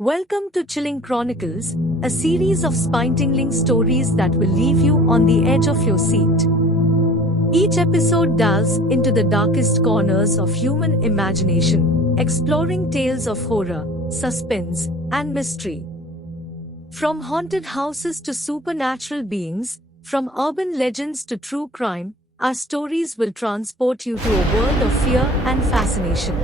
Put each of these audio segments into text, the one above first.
Welcome to Chilling Chronicles, a series of spine-tingling stories that will leave you on the edge of your seat. Each episode delves into the darkest corners of human imagination, exploring tales of horror, suspense, and mystery. From haunted houses to supernatural beings, from urban legends to true crime, our stories will transport you to a world of fear and fascination.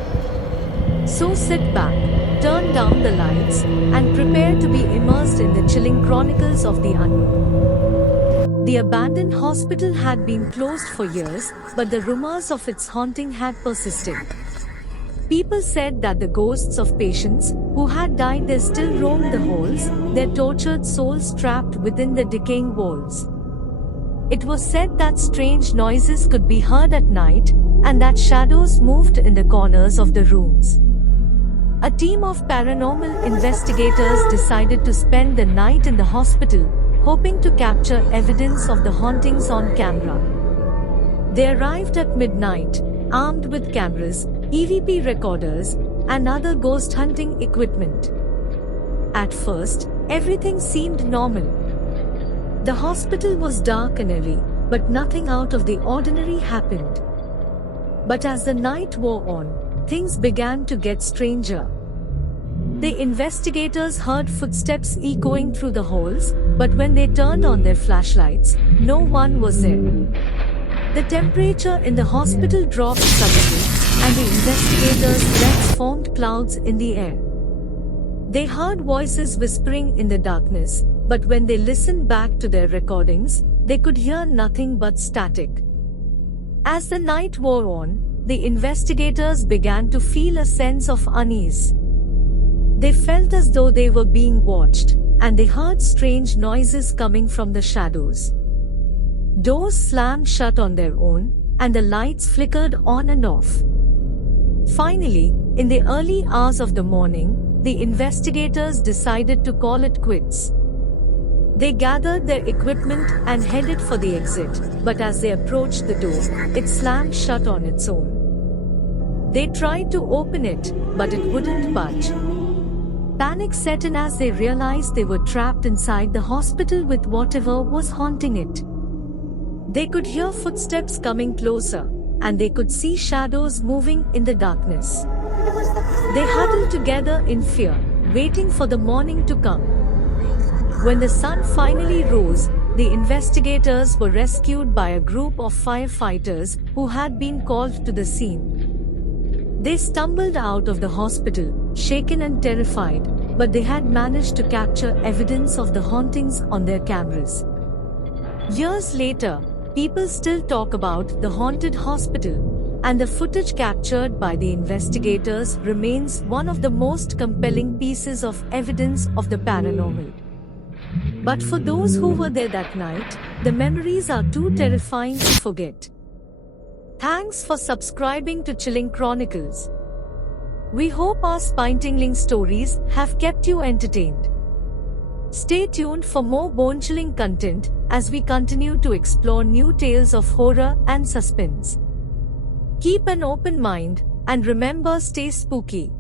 So sit back, turn down the lights, and prepare to be immersed in the chilling chronicles of the unknown. The abandoned hospital had been closed for years, but the rumors of its haunting had persisted. People said that the ghosts of patients who had died there still roamed the halls, their tortured souls trapped within the decaying walls. It was said that strange noises could be heard at night, and that shadows moved in the corners of the rooms. A team of paranormal investigators decided to spend the night in the hospital, hoping to capture evidence of the hauntings on camera. They arrived at midnight, armed with cameras, EVP recorders, and other ghost hunting equipment. At first, everything seemed normal. The hospital was dark and eerie, but nothing out of the ordinary happened. But as the night wore on, things began to get stranger. The investigators heard footsteps echoing through the halls, but when they turned on their flashlights, no one was there. The temperature in the hospital dropped suddenly, and the investigators' breaths formed clouds in the air. They heard voices whispering in the darkness, but when they listened back to their recordings, they could hear nothing but static. As the night wore on, the investigators began to feel a sense of unease. They felt as though they were being watched, and they heard strange noises coming from the shadows. Doors slammed shut on their own, and the lights flickered on and off. Finally, in the early hours of the morning, the investigators decided to call it quits. They gathered their equipment and headed for the exit, but as they approached the door, it slammed shut on its own. They tried to open it, but it wouldn't budge. Panic set in as they realized they were trapped inside the hospital with whatever was haunting it. They could hear footsteps coming closer, and they could see shadows moving in the darkness. They huddled together in fear, waiting for the morning to come. When the sun finally rose, the investigators were rescued by a group of firefighters who had been called to the scene. They stumbled out of the hospital, shaken and terrified, but they had managed to capture evidence of the hauntings on their cameras. Years later, people still talk about the haunted hospital, and the footage captured by the investigators remains one of the most compelling pieces of evidence of the paranormal. But for those who were there that night, the memories are too terrifying to forget. Thanks for subscribing to Chilling Chronicles. We hope our spine-tingling stories have kept you entertained. Stay tuned for more bone-chilling content as we continue to explore new tales of horror and suspense. Keep an open mind, and remember, stay spooky.